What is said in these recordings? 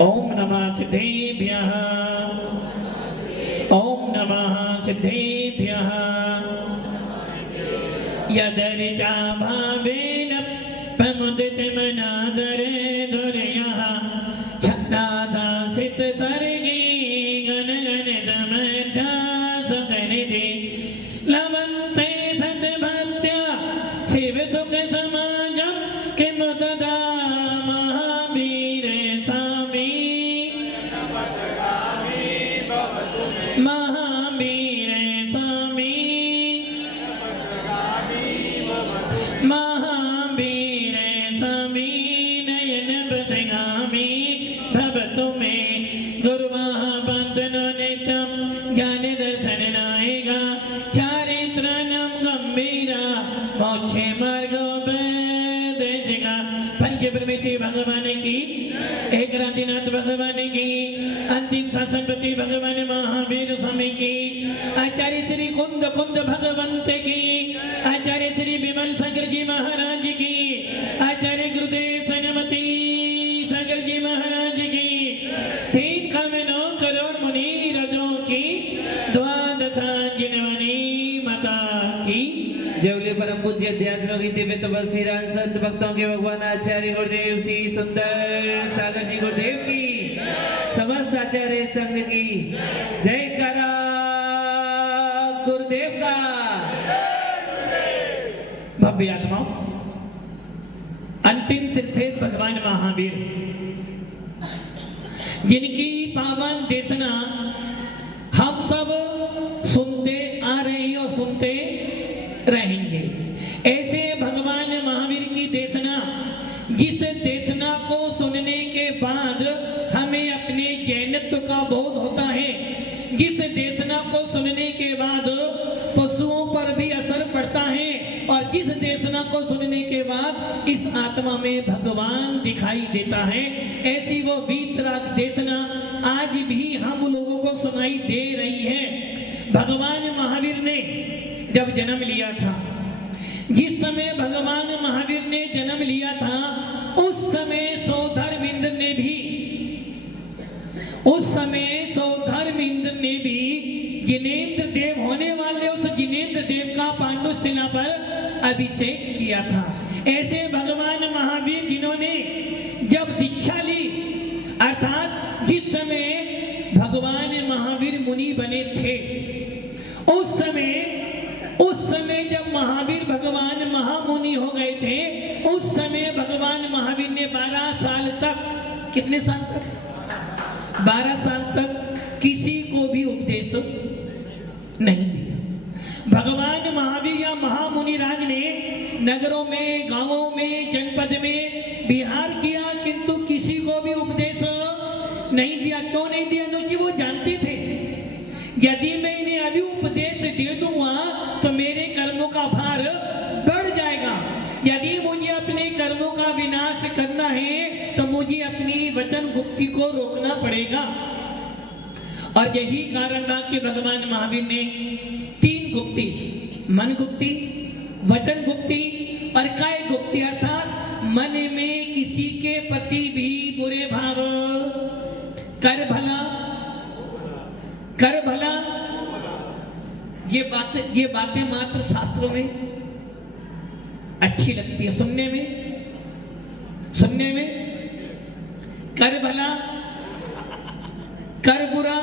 ओम नमः सिद्धेभ्यः। ओम नमः सिद्धेभ्यः। यदर्चा भावेन प्रमुदितमनादरे दुर्यः छन्नादासित सर्गे गणगणितमध्या सदनिधि लवन्ते सद्भक्त्या शिवसुख समाजं किं तदा महावीरे स्वामी महावीरे स्वामी महावीरे स्वामी नयन प्रसगामि भवतु मे गुरुवाह बंधनो नित्यं ज्ञान दर्शन नायिका चारित्रनं गंभीरा मोक्षे मार्गोपदेशिका पंच प्रमिति भगवान की एक राधिनाथ भगवान की अंतिम शासनपति भगवान महावीर स्वामी की आचार्य श्री कुंद कुंद भगवंत की आचार्य श्री विमल सागर जी महाराज की आचार्य गुरुदेव सनमती सागर जी महाराज की 3 करोड़ मुनि रजों की द्वादशांजनवनी माता की जवली परम पूज्य अध्यात्म की दिव्य तपस्वी संत भक्तों के भगवान आचार्य गुरुदेव श्री सुंदर सागर जी गुरुदेव की समस्त आचार्य संघ की जय करा गुरुदेव का भव्य आत्माओं अंतिम तीर्थेश भगवान महावीर जिनकी पावन देशना हम सब सुनते आ रहे हैं और सुनते रहेंगे। ऐसे भगवान महावीर की देशना जिस देशना को सुनने के बाद हमें अपने जैनत्व का बोध होता है, जिस देशना को सुनने के बाद पशुओं पर भी असर पड़ता है और जिस देशना को सुनने के बाद इस आत्मा में भगवान दिखाई देता है, ऐसी वो वीतराग देशना आज भी हम लोगों को सुनाई दे रही है। भगवान महावीर ने जब जन्म लिया था, जिस समय भगवान महावीर ने जन्म लिया था उस समय सौधर्मेंद्र ने भी जिनेंद्र देव होने वाले उस जिनेंद्र देव का पांडुशिला पर अभिषेक किया था। ऐसे भगवान महावीर जिन्होंने जब दीक्षा ली, अर्थात जिस समय भगवान महावीर मुनि बने थे, उस समय जब महावीर भगवान महामुनि हो गए थे, उस समय भगवान महावीर ने 12 साल तक, कितने साल तक? 12 साल तक किसी को भी उपदेश नहीं दिया। भगवान महावीर या महामुनि राज ने नगरों में, गांवों में, जनपद में विहार किया, किंतु किसी को भी उपदेश नहीं दिया। क्यों नहीं दिया? क्योंकि वो जानते थे यदि मैं इन्हें अभी उपदेश दे दूंगा तो मेरे कर्मों का भार बढ़ जाएगा। यदि मुझे अपने कर्मों का विनाश करना है तो मुझे अपनी वचन गुप्ती को रोकना पड़ेगा। और यही कारण था कि भगवान महावीर ने 3 गुप्ती, मन गुप्ती, वचन गुप्ती और काय गुप्ती, अर्थात मन में किसी के प्रति भी बुरे भाव, कर भला, ये बातें मात्र शास्त्रों में अच्छी लगती है सुनने में। कर भला, कर बुरा,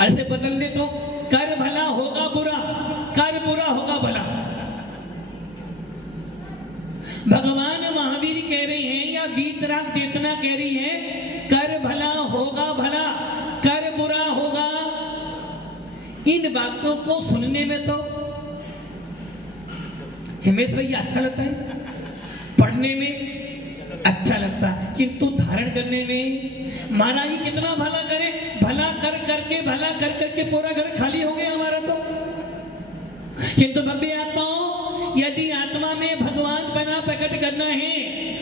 ऐसे बदल दे तो कर भला होगा बुरा, कर बुरा होगा भला। भगवान महावीर कह रहे हैं या वीतराग देशना कह रही है, कर भला होगा भला, कर बुरा होगा। इन बातों को सुनने में तो हिमेश भैया अच्छा लगता है, पढ़ने में अच्छा लगता है, किंतु धारण करने में महाराज जी कितना भला करे, भला कर करके पूरा घर खाली हो गया हमारा तो। किंतु भव्य आत्माओं, यदि आत्मा में भगवान बना प्रकट करना है,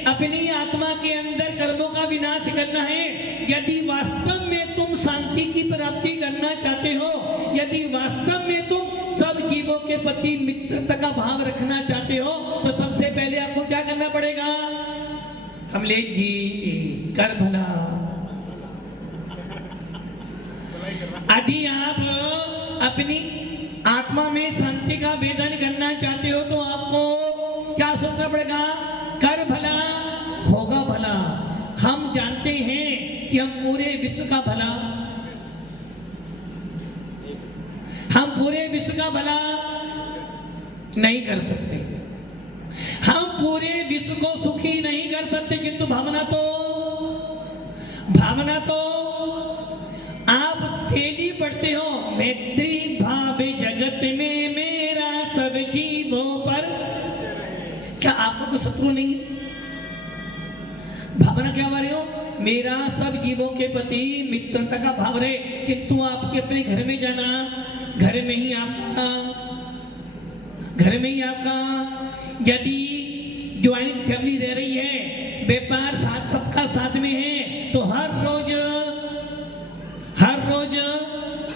अपनी आत्मा के अंदर कर्मों का विनाश करना है, यदि वास्तव में तुम शांति की प्राप्ति करना चाहते हो, यदि वास्तव में तुम सब जीवों के प्रति मित्रता का भाव रखना चाहते हो, तो सबसे पहले आपको क्या करना पड़ेगा? कमलेश जी कर भला अपनी आत्मा में शांति का वेदन करना चाहते हो तो आपको क्या सोचना पड़ेगा? कर भला होगा भला। हम जानते हैं कि हम पूरे विश्व का भला नहीं कर सकते, हम पूरे विश्व को सुखी नहीं कर सकते, किंतु भावना तो आप डेली पढ़ते हो, मैत्री भाव जगत में मेरा सब जीवों पर। क्या आपको कोई शत्रु नहीं है? भावना क्या रहे हो? मेरा सब जीवों के प्रति मित्रता का भाव रहे, किंतु आपके अपने घर में जाना, घर में ही आपका यदि ज्वाइंट फैमिली रह रही है, व्यापार साथ सबका साथ में है, तो हर रोज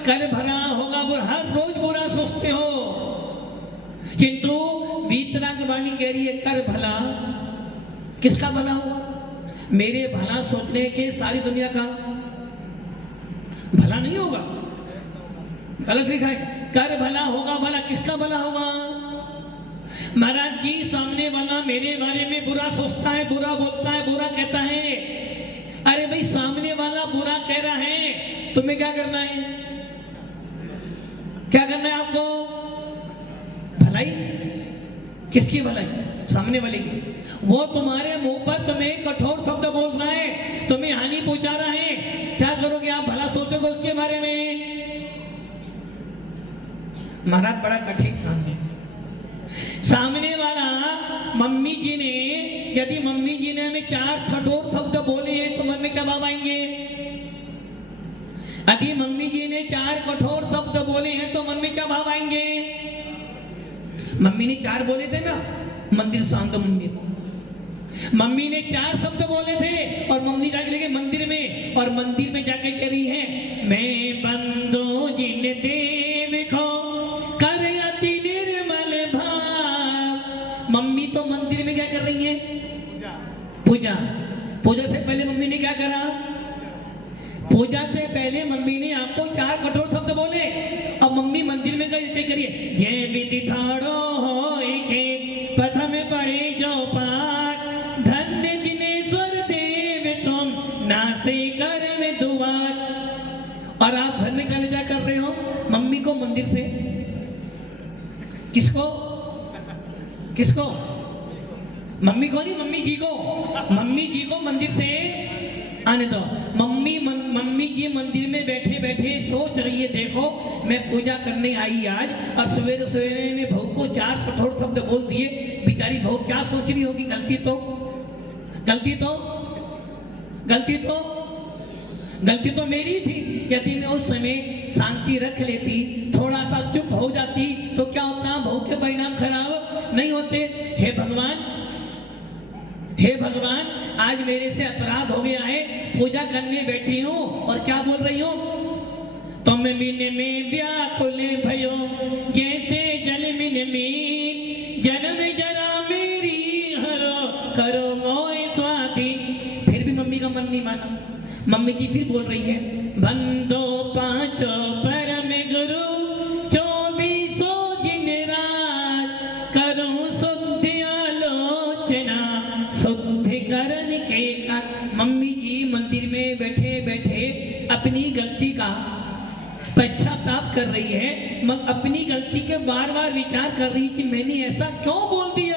कल भला होगा, हर रोज बुरा सोचते हो, किंतु वीतराग वाणी कह रही है कर भला। किसका भला हुआ? मेरे भला सोचने के सारी दुनिया का भला नहीं होगा। गलत लिखा है, कर भला होगा भला। किसका भला होगा? महाराज जी, सामने वाला मेरे बारे में बुरा सोचता है, बुरा बोलता है, बुरा कहता है। अरे भाई, सामने वाला बुरा कह रहा है, तुम्हें क्या करना है? क्या करना है आपको? भलाई। किसकी भलाई? सामने वाले की। वो तुम्हारे मुंह पर तुम्हें कठोर शब्द बोल रहा है, तुम्हें हानि पहुंचा रहा है, क्या करोगे आप? भला सोचोगे उसके बारे में? महाराज, बड़ा कठिन काम है। सामने वाला मम्मी जी ने, यदि मम्मी जी ने हमें 4 कठोर शब्द बोले हैं तो मन में क्या भाव आएंगे? यदि मम्मी जी ने 4 कठोर शब्द बोले हैं तो मन में क्या भाव आएंगे? मम्मी ने 4 बोले थे ना, मंदिर शांत मम्मी ने 4 शब्द बोले थे और मम्मी जाके लेके मंदिर में, और मंदिर में जाके कह रही है, मैं बंदो जिन देव को कर अति निर्मल भाव। मम्मी तो मंदिर में क्या कर रही है? पूजा से पहले मम्मी ने क्या करा? पूजा से पहले मम्मी ने आपको 4 कठोर शब्द बोले, अब मम्मी मंदिर में कैसे करिए? ये विधि ठाड़ो होय खेत प्रथम पढ़े जो पाठ, धन्य जिनेश्वर देव तुम नासे कर में दुआर। और आप घर में क्या ले जा कर रहे हो? मम्मी को मंदिर से। किसको? मम्मी को नहीं, मम्मी जी को मंदिर से आने दो। मम्मी जी मंदिर में बैठे बैठे सोच रही है, देखो मैं पूजा करने आई आज, और सवेरे सवेरे ने बहू को 4 कठोर शब्द बोल दिए। बेचारी बहू क्या सोच रही होगी? गलती तो मेरी थी। यदि मैं उस समय शांति रख लेती, थोड़ा सा चुप हो जाती, तो क्या होता? बहू के परिणाम खराब नहीं होते। हे भगवान, आज मेरे से अपराध हो गया है, पूजा करने बैठी हूँ और क्या बोल रही हूँ? तुम मिन में व्याकुल भयो जैसे जल मिन मीन, जन्म जरा मेरी हरो करो मोय स्वाधीन। फिर भी मम्मी का मन नहीं माना। मम्मी जी फिर बोल रही है, बंदो पांचो परम गुरु 24 जिन रात, करो शुद्ध आलोचना शुद्धिकरण के का। मम्मी जी मंदिर में बैठे बैठे अपनी गलती का पश्चाताप कर रही है, अपनी गलती के बार बार विचार कर रही कि मैंने ऐसा क्यों बोल दिया।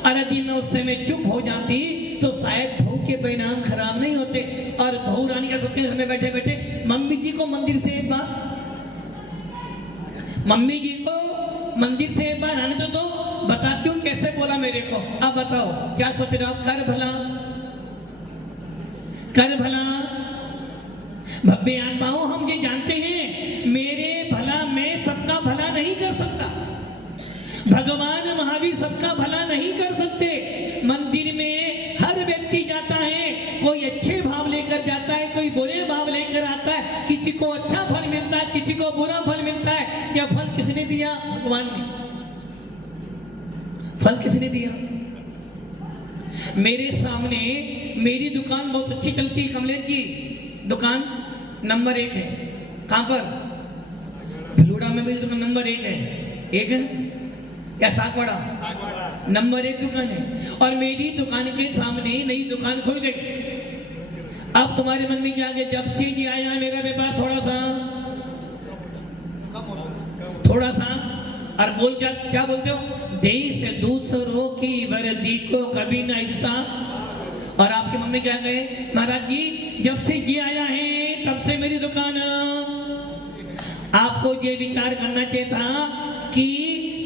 और यदि मैं उस समय चुप हो जाती तो शायद बहू के परिणाम खराब नहीं होते। और बहू रानी क्या सोचती है? हमें बैठे बैठे मम्मी जी को मंदिर से एक बार आने तो बताती हूँ कैसे बोला मेरे को। अब बताओ क्या सोच रहे हो? कर भला भव्य आत्माओं, हम ये जानते हैं मेरे भला में सबका भला नहीं कर सकता। भगवान महावीर सबका भला नहीं कर सकते। मंदिर में हर व्यक्ति जाता है, कोई अच्छे भाव लेकर जाता है, कोई बुरे भाव लेकर आता है। किसी को अच्छा फल मिलता है, किसी को बुरा फल मिलता है। यह फल किसने दिया? भगवान ने। फल किसने दिया? मेरे सामने मेरी दुकान बहुत अच्छी चलती है, कमलेश जी दुकान नंबर 1 है। कहां पर? हुड़ा में मेरी दुकान नंबर 1 है, 1 है या सागवाड़ा नंबर 1 दुकान है, और मेरी दुकान के सामने नई दुकान खुल गई। अब तुम्हारे मन में क्या आ गया, जब से ये आया मेरा व्यापार थोड़ा सा और बोल क्या बोलते हो, देश दूसरों की वर्दी को कभी ना ईर्षा। और आपके मम्मी क्या गए, महाराज जी जब से ये आया है तब से मेरी दुकान। आपको ये विचार करना चाहिए था कि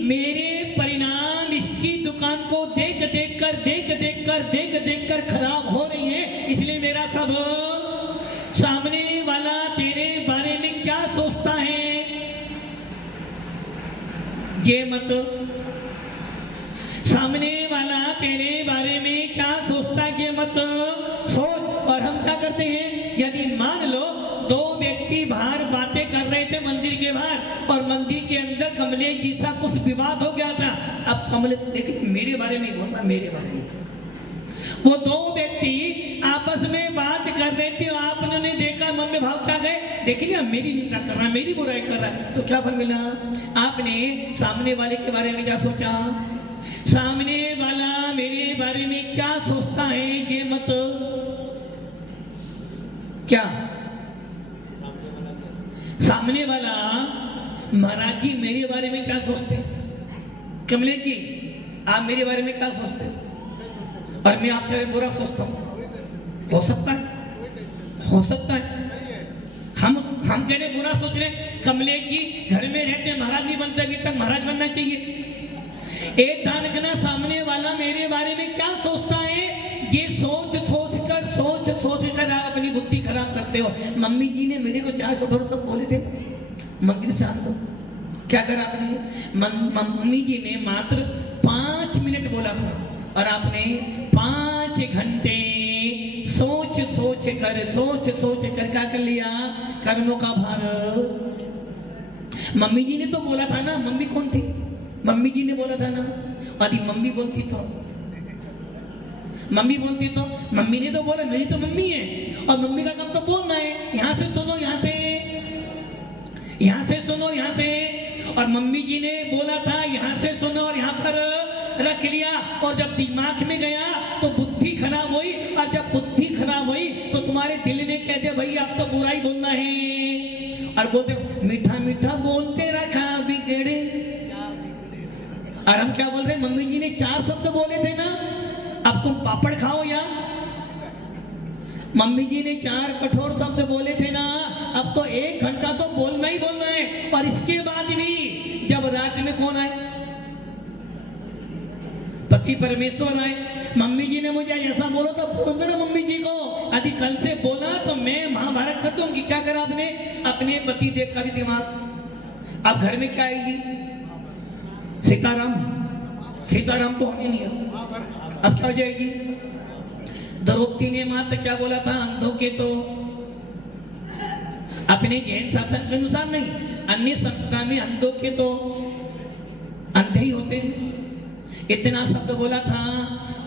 मेरे परिणाम इसकी दुकान को देख देख कर खराब हो रही है, इसलिए मेरा सब सामने वाला तेरे बारे में क्या सोचता है ये मत, सामने वाला तेरे बारे में क्या सोचता है ये मत सोच। और हम क्या करते हैं, यदि मान लो 2 व्यक्ति बाहर बातें कर रहे थे मंदिर के बाहर, और मंदिर के अंदर कमलेश जी सा कुछ विवाद हो गया था। अब कमलेश देखिए मेरे बारे में बोलना, मेरे बारे में वो 2 व्यक्ति आपस में बात कर रहे थे, आपने देखा मन में भाव क्या गए, देख लिया मेरी निंदा कर रहा है, मेरी बुराई कर रहा है, तो क्या फल मिला। आपने सामने वाले के बारे में क्या सोचा, सामने वाला मेरे बारे में क्या सोचता है ये मत, क्या सामने वाला महाराज जी मेरे बारे में क्या सोचते, कमलेश जी आप मेरे बारे में क्या सोचते, और मैं आपके बारे में बुरा सोचता हूं, हो सकता है हम कह रहे बुरा सोच रहे। कमलेश जी घर में रहते महाराज नहीं बनते, अभी तक महाराज बनना चाहिए। एक ध्यान रखना, सामने वाला मेरे बारे में क्या सोचता है ये सोच कर आप अपनी बुद्धि खराब करते हो। मम्मी जी ने मेरे को 4 कठोर सब बोले थे, मंदिर से आने दो, क्या करा आपने, मम्मी जी ने मात्र 5 मिनट बोला था और आपने 5 घंटे सोच कर क्या कर लिया, कर्मों का भार। मम्मी जी ने तो बोला था ना, मम्मी कौन थी, मम्मी जी ने बोला था ना, यदि मम्मी बोलती तो मम्मी ने तो बोला, मेरी तो मम्मी है और मम्मी का काम तो बोलना है, यहाँ से सुनो, यहाँ से। और मम्मी जी ने बोला था यहाँ से सुनो और यहाँ पर रख लिया, और जब दिमाग में गया तो बुद्धि खराब हुई, और जब बुद्धि खराब हुई तो तुम्हारे दिल ने कह दिया भाई आप तो बुराई बोलना है, और बोलते मीठा बोलते रखा बिगड़े। और हम क्या बोल रहे, मम्मी जी ने 4 शब्द बोले थे ना, अब तुम पापड़ खाओ या, मम्मी जी ने 4 कठोर शब्द बोले थे ना, अब तो 1 घंटा तो बोलना ही बोलना है। और इसके बाद भी जब रात में कौन आए, पति परमेश्वर आए, मम्मी जी ने मुझे ऐसा बोला तो बोल दो ना मम्मी जी को, यदि कल से बोला तो मैं महाभारत कर दूंगी। क्या करा आपने, अपने पति देख कर दिमाग, अब घर में क्या आएगी, सीताराम तो होने नहीं है, अब क्या हो जाएगी। द्रौपदी ने मात्र क्या बोला था, अंधों के तो अपने जैन शासन के अनुसार नहीं, अन्य संप्रदाय में अंधों के तो अंधे ही होते हैं, इतना शब्द बोला था।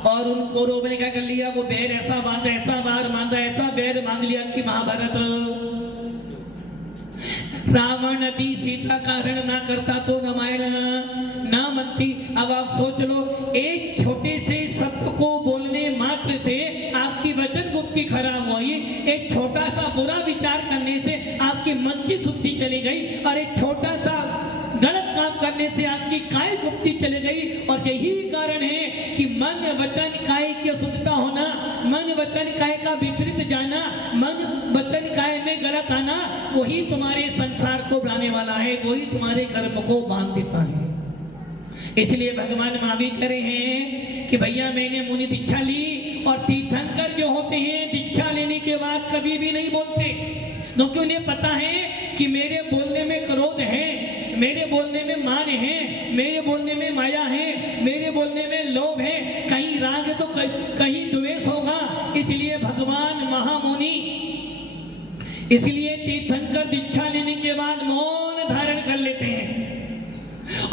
और उन कौरवों ने क्या कर लिया, वो बैर ऐसा बांधा, ऐसा बैर बांध लिया कि महाभारत। रावण यदि सीता का हरण ना करता तो रामायण ना बनती। अब आप सोच लो, एक छोटे से शब्द को बोलने मात्र से आपकी वचन गुप्ति खराब हुई, एक छोटा सा बुरा विचार करने से आपके मन की शुद्धि चली गई, और एक छोटा सा गलत काम करने से आपकी काय गुप्ति चली गई। और यही कारण है कि मन वचन काय की अशुद्धता होना, मन वचन काय का विपरीत जाना, मन वचन काय में गलत आना, वही तुम्हारे संसार को बनाने वाला है, वही तुम्हारे कर्म को बांध देता है। इसलिए भगवान महावीर कह रहे हैं कि भैया मैंने मुनि दीक्षा ली, और तीर्थंकर जो होते हैं दीक्षा लेने के बाद कभी भी नहीं बोलते, क्योंकि उन्हें पता है कि मेरे बोलने में क्रोध है, मेरे बोलने में मान है, मेरे बोलने में माया है, मेरे बोलने में लोभ है, कहीं राग तो कहीं द्वेष होगा। इसलिए भगवान महामुनि, इसलिए तीर्थंकर दीक्षा लेने के बाद मौन धारण कर लेते हैं,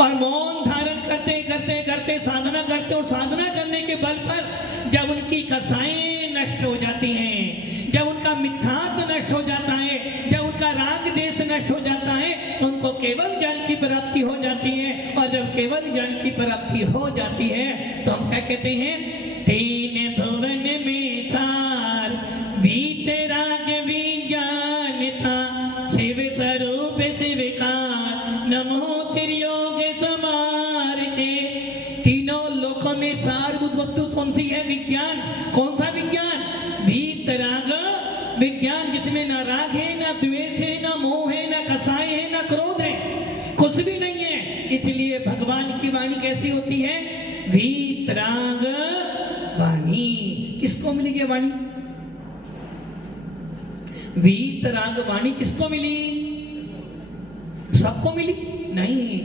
और मौन धारण करते करते साधना करते, और साधना करने के बल पर जब उनकी कसाएं नष्ट हो जाती हैं, जब उनका मिथ्यात्व नष्ट हो जाता है, जब उनका राग देश नष्ट हो जाता है, तो उनको केवल ज्ञान की प्राप्ति हो जाती है। और जब केवल ज्ञान की प्राप्ति हो जाती है तो हम क्या कहते हैं, तीन भुवन में सार वीतराग विज्ञानता शिव स्वरूप शिवकार नमो त्रियोग समार के। तीनों लोकों में सारभूत वस्तु कौन सी है, विज्ञान। कौन सा विज्ञान, वीतराग विज्ञान, जिसमें ना राग है, ना द्वेष है, ना मोह है, ना कसाय है, ना क्रोध है, कुछ भी नहीं है। इसलिए भगवान की वाणी कैसी होती है, वीतराग वाणी। किसको मिली ये वाणी, वीतराग वाणी किसको मिली, सबको मिली नहीं।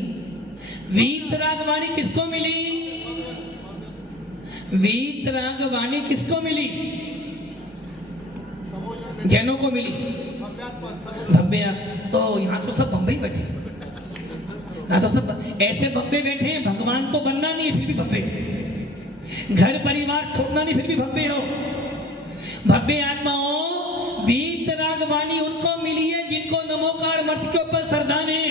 वीतराग वाणी किसको मिली, वीतराग वाणी किसको मिली, जैनों को मिली। भव्य, तो यहाँ तो सब बम्बई बैठे, यहाँ तो सब ऐसे बम्बे बैठे हैं, भगवान तो बनना नहीं है फिर भी भव्य, घर परिवार छोड़ना नहीं फिर भी भव्य हो। भव्य आत्माओं, वीतराग वाणी उनको मिली है जिनको नमोकार मर्थ के ऊपर श्रद्धा है।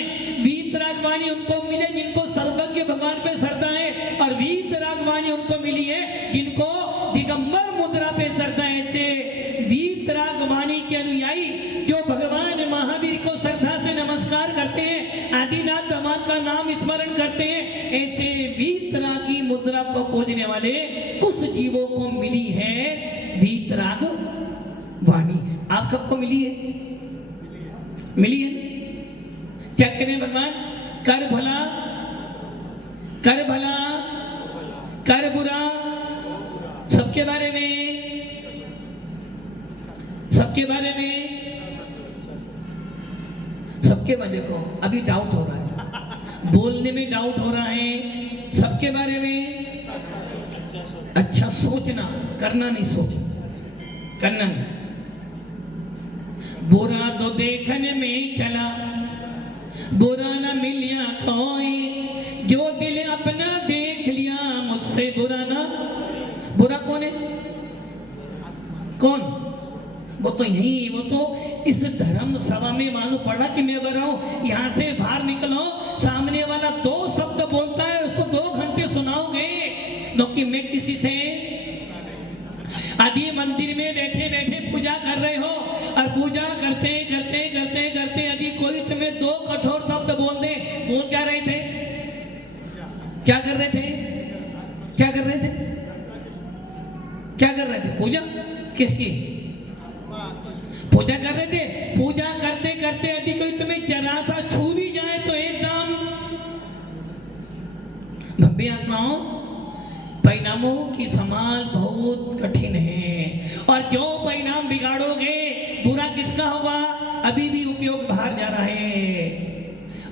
वीतराग वाणी उनको मिले जिनको सर्वज्ञ भगवान पे श्रद्धा है। और वीतराग वाणी उनको मिली है जिनको दिगंबर मुद्रा पे श्रद्धा है। वीतराग वाणी के अनुयायी जो भगवान महावीर को श्रद्धा से नमस्कार करते हैं, आदिनाथ भगवान का नाम स्मरण करते हैं, ऐसे वीतरागी मुद्रा को पूजने वाले कुछ जीवों को मिली है वीतराग वाणी। आप सबको मिली है, मिली है। क्या कह रहे हैं भगवान, कर भला कर भला कर बुरा, सबके बारे में, सबके बारे में, सबके बारे में। देखो अभी डाउट हो रहा है, बोलने में डाउट हो रहा है, सबके बारे में। अच्छा सोचना, करना नहीं, सोचना करना नहीं। बुरा तो देखने में चला, बुरा न मिलिया कोई, जो दिल अपना देख लिया मुझसे बुरा ना। बुरा कौन है, कौन, वो तो यही, वो तो इस धर्म सभा में मालूम पड़ा कि मैं बुरा हूं। यहां से बाहर निकलो, सामने वाला दो शब्द बोलता है, उसको 2 घंटे सुनाओगे। क्योंकि मैं किसी से आदि मंदिर में बैठे बैठे पूजा कर रहे हो, और पूजा करते करते करते करते यदि कोई तुम्हें 2 कठोर शब्द बोल दे, बोल क्या रहे थे, क्या कर रहे थे, क्या कर रहे थे, क्या कर रहे थे, पूजा किसकी, पूजा कर रहे थे। पूजा करते करते यदि कोई तुम्हें जरा सा छू भी जाए तो एकदम भव्य आत्माओं, परिणामों की संभाल बहुत कठिन है। और जो परिणाम बिगाड़ोगे, बुरा किसका होगा, अभी भी उपयोग बाहर जा रहा है।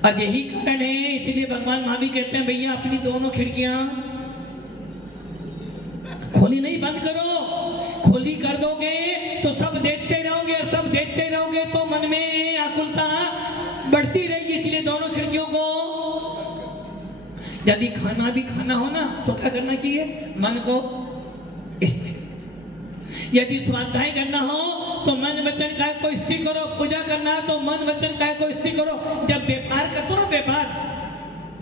और यही कारण है, इसलिए भगवान महावीर कहते हैं भैया अपनी दोनों खिड़कियां खोली नहीं, बंद करो। खोली कर दोगे तो सब देखते रहोगे, और सब देखते रहोगे तो मन में आकुलता बढ़ती रहेगी। इसलिए दोनों खिड़कियों को, यदि खाना भी खाना हो ना तो क्या करना चाहिए, मन को स्थिर। यदि स्वाध्याय करना हो तो मन वचन काय को स्थिर करो। पूजा करना है तो मन वचन काय को स्थिर करो। जब व्यापार करते हो ना, व्यापार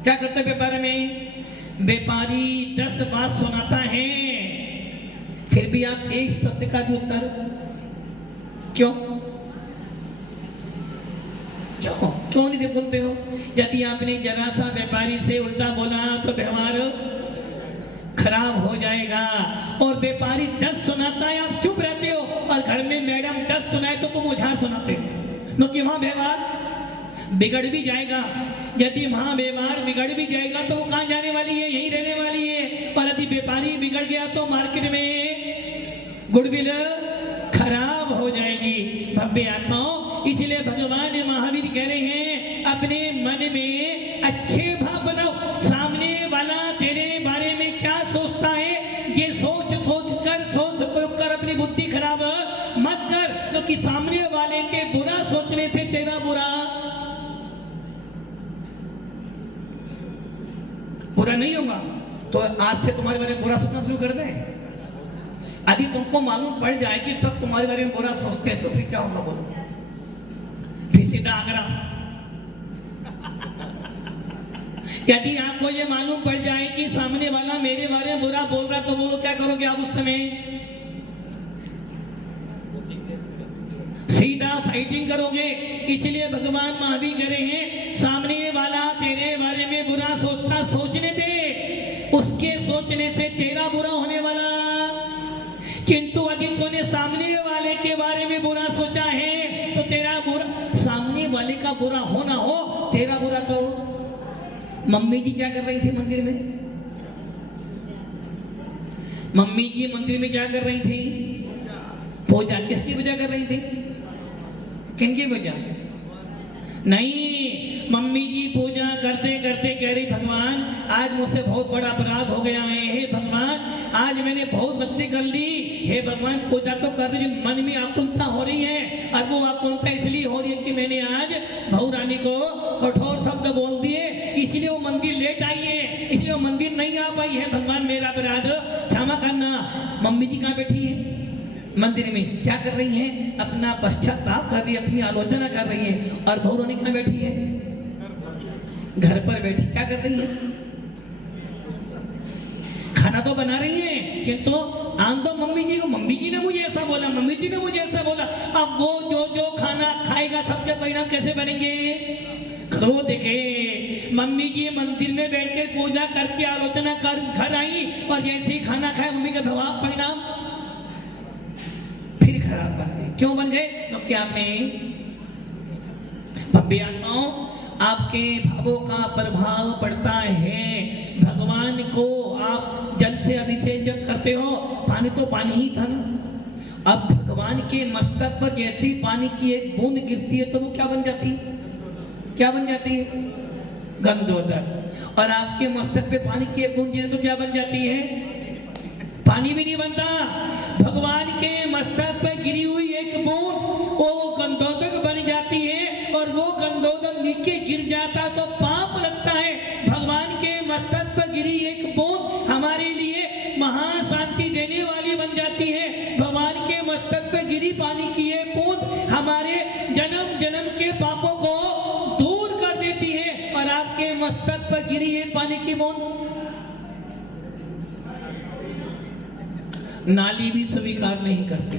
क्या करते व्यापार में, व्यापारी 10 बात सुनाता है, फिर भी आप एक सत्य का भी उत्तर क्यों क्यों नहीं बोलते हो। यदि आपने जरा सा व्यापारी से उल्टा बोला तो व्यवहार खराब हो जाएगा। और व्यापारी 10 सुनाता है, आप चुप रहते हो, और घर में मैडम 10 सुनाए तो तुम उधार सुनाते हो, क्योंकि वहां व्यवहार बिगड़ भी जाएगा। यदि वहां व्यवहार बिगड़ भी जाएगा तो वो कहां जाने वाली है, यहीं रहने वाली है। और यदि व्यापारी बिगड़ गया तो मार्केट में गुडविल खराब हो जाएगी। भव्य आत्माओं, इसलिए भगवान महावीर कह रहे हैं अपने मन में अच्छे भाव बनाओ। सामने वाला तेरे बारे में क्या सोचता है, ये सोच कर अपनी बुद्धि खराब मत कर, क्योंकि सामने वाले के बुरा सोचने से तेरा बुरा नहीं होगा। तो आज से तुम्हारे बारे में बुरा सोचना शुरू कर दे। यदि तुमको मालूम पड़ जाए कि सब तुम्हारे बारे में बुरा सोचते हैं तो फिर क्या होगा, बोलो, फिर सीधा आगरा यदि आपको ये मालूम पड़ जाए कि सामने वाला मेरे बारे में बुरा बोल रहा, तो बोलो क्या करोगे आप उस समय? सीधा फाइटिंग करोगे। इसलिए भगवान महावीर कह रहे हैं, सामने वाला तेरे बारे में बुरा सोचता, सोचने दे, उसके सोचने से तेरा बुरा होने वाला। किंतु यदि तूने सामने वाले के बारे में बुरा सोचा है तो तेरा बुरा, सामने वाले का बुरा हो ना हो, तेरा बुरा तो। मम्मी जी क्या कर रही थी मंदिर में? मम्मी जी मंदिर में क्या कर रही थी? पूजा। किसकी पूजा कर रही थी? किनकी पूजा? नहीं, मम्मी जी पूजा करते करते कह रही, भगवान आज मुझसे बहुत बड़ा अपराध हो गया है, हे भगवान आज मैंने बहुत गलती कर ली, हे भगवान पूजा तो कर रही, मन में आकुलता हो रही है, और वो आकुलता इसलिए हो रही है कि मैंने आज बहू रानी को कठोर शब्द बोल दिए, इसलिए वो मंदिर लेट आई है, इसलिए वो मंदिर नहीं आ पाई है, भगवान मेरा अपराध क्षमा करना। मम्मी जी कहाँ बैठी है? मंदिर में। क्या कर रही हैं? अपना पश्चाताप कर रही है, अपनी आलोचना कर रही है। और बहू रानी कहाँ बैठी है? घर पर बैठी। क्या कर रही है? खाना तो बना रही है, किंतु आन दो मम्मी जी को, मम्मी जी ने मुझे ऐसा बोला, मम्मी जी ने मुझे ऐसा बोला। अब वो जो खाना खाएगा सबके परिणाम कैसे बनेंगे? क्रोध के। मम्मी जी मंदिर में बैठकर पूजा करके आलोचना कर घर आई, और जैसे ही खाना खाए मम्मी का दबाव परिणाम फिर खराब बन गए। क्यों बन गए? क्योंकि आपने भव्य आत्माओं, आपके भावों का प्रभाव पड़ता है। भगवान को आप जल से अभिषेक जब करते हो, पानी तो पानी ही था ना। अब भगवान के मस्तक पर जैसी पानी की एक बूंद गिरती है तो वो क्या बन जाती है? क्या बन जाती है? गंधोदक। और आपके मस्तक पे पानी की एक बूंद गिरे तो क्या बन जाती है? पानी भी नहीं बनता। भगवान के मस्तक पर गिरी हुई एक बूंद वो गंधोदक बन जाती है, और वो गंधोदक नीचे गिर जाता तो पाप लगता है। भगवान के मस्तक पर गिरी एक बूंद हमारे लिए महाशांति देने वाली बन जाती है। भगवान के मस्तक पर गिरी पानी की एक बूंद हमारे जन्म जन्म के पापों को दूर कर देती है। और आपके मस्तक पर गिरी एक पानी की बूंद नाली भी स्वीकार नहीं करती।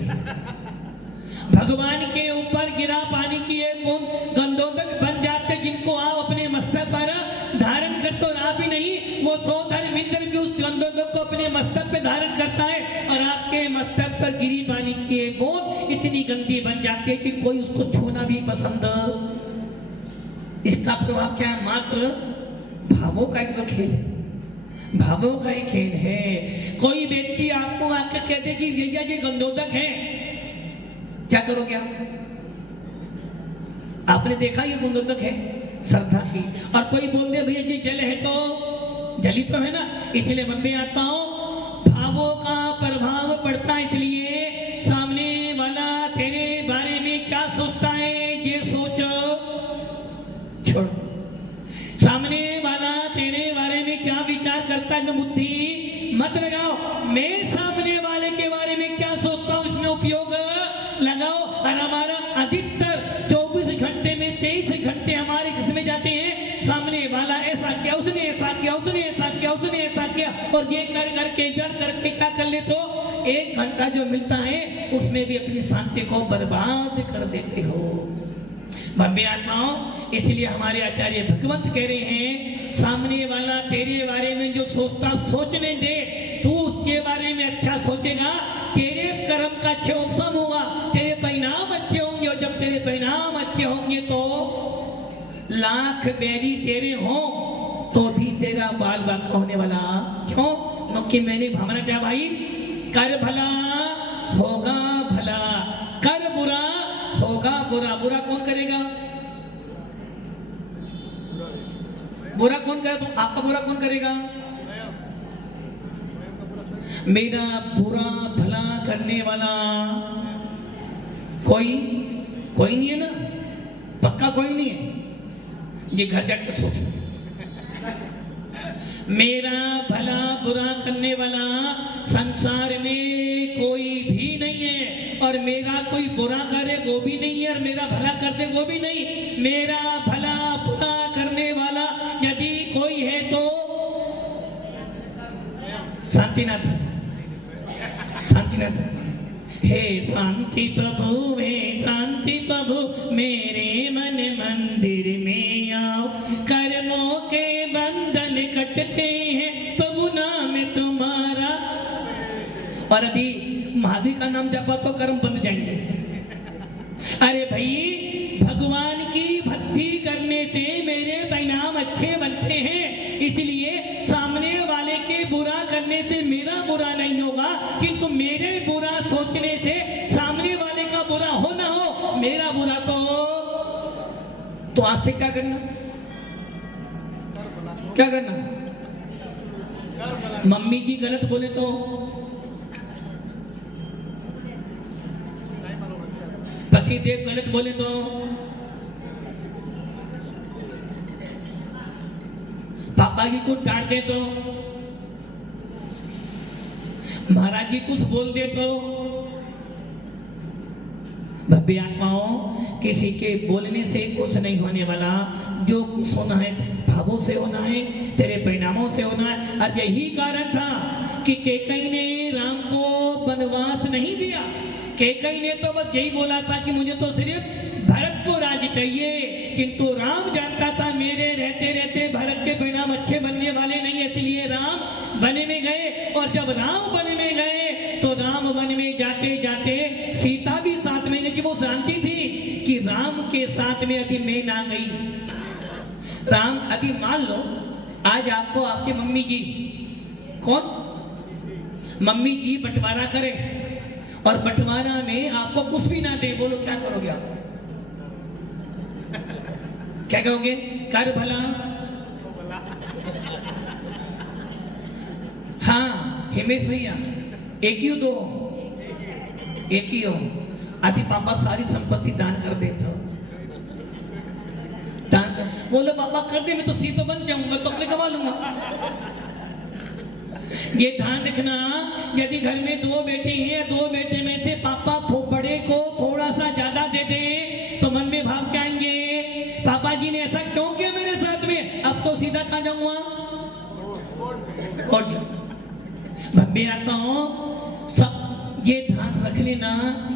भगवान के ऊपर गिरा पानी की एक बूंद गंधोदक बन जाते, जिनको आप अपने मस्तक पर धारण करते हो। आप ही नहीं, वो सौधर्म इंद्र भी उस गंधोदक को अपने मस्तक पे धारण करता है, और आपके मस्तक पर गिरी पानी की एक बूंद इतनी गंदी बन जाती है कि कोई उसको छूना भी पसंद। इसका प्रभाव क्या है? मात्र भावों का एक तो खेल है, भावों का ही खेल है। कोई व्यक्ति आपको आकर कहते कि भैया ये गंधोदक है, क्या करोगे आप? आपने देखा ये गंधोदक है श्रद्धा की। और कोई बोल दे भैया ये जल है, तो जली तो है ना। इसलिए मम्मी आत्माओं, भावों का प्रभाव पड़ता है। इसलिए सामने वाला तेरे बारे में क्या सोचता है ये सोच छोड़। सामने वाला तेरे बारे में क्या विचार करता है बुद्धि मत लगाओ। मैं सामने वाले के बारे में क्या सोचता हूँ इसमें उपयोग लगाओ। और हमारा अधिकतर 24 घंटे में 23 घंटे हमारे किसमें जाते हैं? सामने वाला ऐसा किया, उसने ऐसा किया, उसने ऐसा किया, उसने ऐसा किया, और ये कर करके जड़ करके क्या कर ले, तो 1 घंटा जो मिलता है उसमें भी अपनी शांति को बर्बाद कर देते हो। भव्य आत्माओं, इसलिए हमारे आचार्य भगवंत कह रहे हैं, सामने वाला तेरे बारे में जो सोचता सोचने दे, तू उसके बारे में अच्छा सोचेगा, तेरे कर्म का क्षयोत्सव होगा, तेरे परिणाम अच्छे होंगे। और जब तेरे परिणाम अच्छे होंगे तो लाख बैरी तेरे हों तो भी तेरा बाल बाका होने वाला। क्यों? क्योंकि मैंने भावना क्या भाई, कर भला होगा भला, कर बुरा होगा बुरा। बुरा कौन करेगा? बुरा कौन करेगा? तो आपका बुरा कौन करेगा? मेरा बुरा भला करने वाला कोई नहीं है ना, पक्का कोई नहीं है। ये घर जाकर सोचो, मेरा भला बुरा करने वाला संसार में कोई भी नहीं है, और मेरा कोई बुरा करे वो भी नहीं है, और मेरा भला कर दे वो भी नहीं। मेरा भला बुरा करने शांतिनाथ। हे शांति प्रभु मेरे मन मंदिर में आओ, कर्मों के बंधन कटते हैं प्रभु नाम तुम्हारा। और यदि महावीर का नाम जपा तो कर्म बंध जाएंगे। अरे भाई, भगवान की भक्ति करने से मेरे परिणाम अच्छे बनते हैं, इसलिए सामने वाले के बुरा करने से मेरा बुरा नहीं होगा, किंतु मेरे बुरा सोचने से सामने वाले का बुरा हो ना हो, मेरा बुरा तो आज से क्या करना, क्या करना? मम्मी जी गलत बोले तो, पति देव गलत बोले तो, पापा जी को डांट दे तो, महाराज जी कुछ बोल दे तो, भव्य आत्माओं, किसी के बोलने से कुछ नहीं होने वाला। जो कुछ होना है तेरे भावों से होना है, तेरे परिणामों से होना है। और यही कारण था कि कैकेयी ने राम को वनवास नहीं दिया। कैकेयी ने तो बस यही बोला था कि मुझे तो सिर्फ भरत को राज्य चाहिए, किंतु राम जानता था मेरे रहते रहते भरत के परिणाम अच्छे बनने वाले नहीं, इसलिए राम वन में गए। और जब राम वन में गए तो राम वन में जाते जाते सीता भी साथ में, लेकिन वो जानती थी कि राम के साथ में यदि मैं ना गई, राम यदि मान लो आज आपको आपके मम्मी जी, कौन मम्मी जी बंटवारा करे और बंटवारा में आपको कुछ भी ना दे, बोलो क्या करोगे आप? क्या कहोगे? कर भला। हाँ हिमेश भैया, एक ही हो दो, एक ही हो। अभी पापा सारी संपत्ति दान कर देते हो, दान कर, बोलो पापा कर दे, मैं तो सी तो बन जाऊंगा, तो अपने कमा लूंगा। ये ध्यान रखना, यदि घर में दो बेटे हैं, दो बेटे में से पापा बड़े को थोड़ा सा ज्यादा दे दे तो मन में भाव क्या आएंगे? पापा जी ने ऐसा क्यों किया मेरे साथ में, अब तो सीधा कहाँ जाऊंगा? भव्य आत्माओं, सब ये ध्यान रख लेना,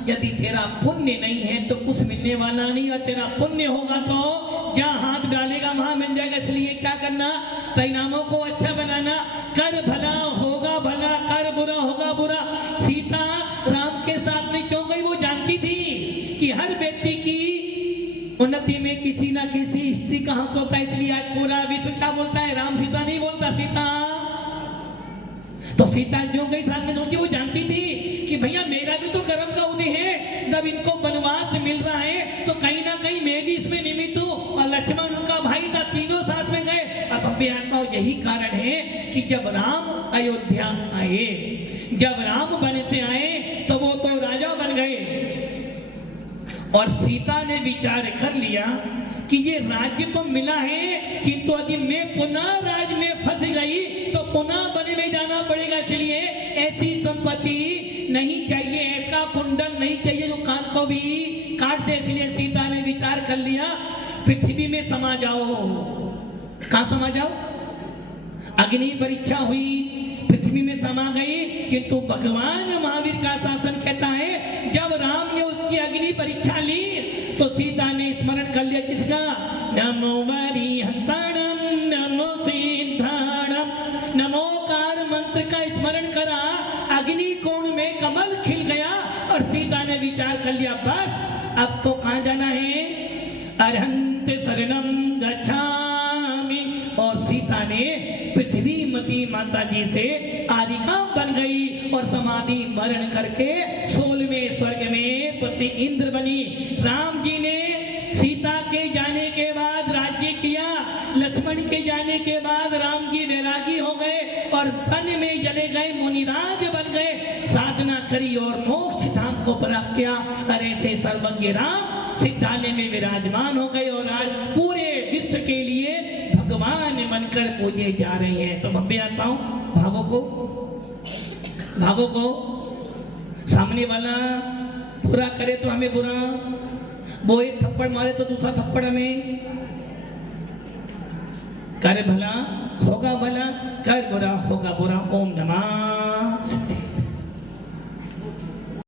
यदि तेरा पुण्य नहीं है तो कुछ मिलने वाला नहीं, और तेरा पुण्य होगा तो जहाँ हाथ डालेगा वहां मिल जाएगा। इसलिए क्या करना? परिणामों को अच्छा बनाना। कर भला होगा भला, कर बुरा होगा बुरा। सीता राम के साथ में क्यों गई? वो जानती थी कि हर व्यक्ति की उन्नति में किसी ना किसी स्त्री का हाथ होता है, इसलिए आज पूरा विश्व क्या बोलता है? राम सीता नहीं बोलता, सीता। तो सीता जो गई साथ में, वो जानती थी कि भैया मेरा भी तो कर्म का उदय है, जब इनको वनवास मिल रहा है तो कहीं ना कहीं मैं भी इसमें निमित्त हूँ। और लक्ष्मण उनका भाई था, तीनों साथ में गए। और भव्य आत्माओं, यही कारण है कि जब राम अयोध्या आए, जब राम वन से आए तो वो तो राजा बन गए। और सीता ने विचार कर लिया कि ये राज्य तो मिला है, किंतु यदि मैं पुनः राज में फंस गई तो पुनः वन में जाना पड़ेगा। इसलिए ऐसी संपत्ति नहीं चाहिए, ऐसा कुंडल नहीं चाहिए जो कान को भी काट दे। इसलिए सीता ने विचार कर लिया, पृथ्वी में समा जाओ। कहाँ समा जाओ? अग्नि परीक्षा हुई, पृथ्वी में समा गई। किंतु भगवान महावीर का शासन कहता है, जब राम ने उसकी अग्नि परीक्षा ली तो सीता ने स्मरण कर लिया किसका? नमो वरिहंताणम नमो सिद्धाणम, नमोकार मंत्र का स्मरण करा। अग्नि कोण में कमल खिल गया और सीता ने विचार कर लिया, बस अब तो कहाँ जाना है? अरहंत शरणम गच्छामि। और सीता ने पृथ्वी मती माता जी से आदिका बन गई और समाधि मरण करके 16वें स्वर्ग में पति इंद्र बनी। राम जी ने सीता के जाने के बाद राज्य किया, लक्ष्मण के जाने के बाद राम जी वैरागी हो गए और वन में चले गए, मुनिराज बन गए, साधना करी और मोक्ष धाम को प्राप्त किया। और ऐसे सर्वज्ञ राम सिद्धालय में विराजमान हो गए और आज पूरे विश्व के लिए भगवान बनकर पूजे जा रहे हैं। तो भव्य आत्माओं, भावों को सामने वाला बुरा करे तो हमें बुरा, वो एक थप्पड़ मारे तो दूसरा थप्पड़ हमें। कर भला होगा भला, कर बुरा होगा बुरा। ओम नमः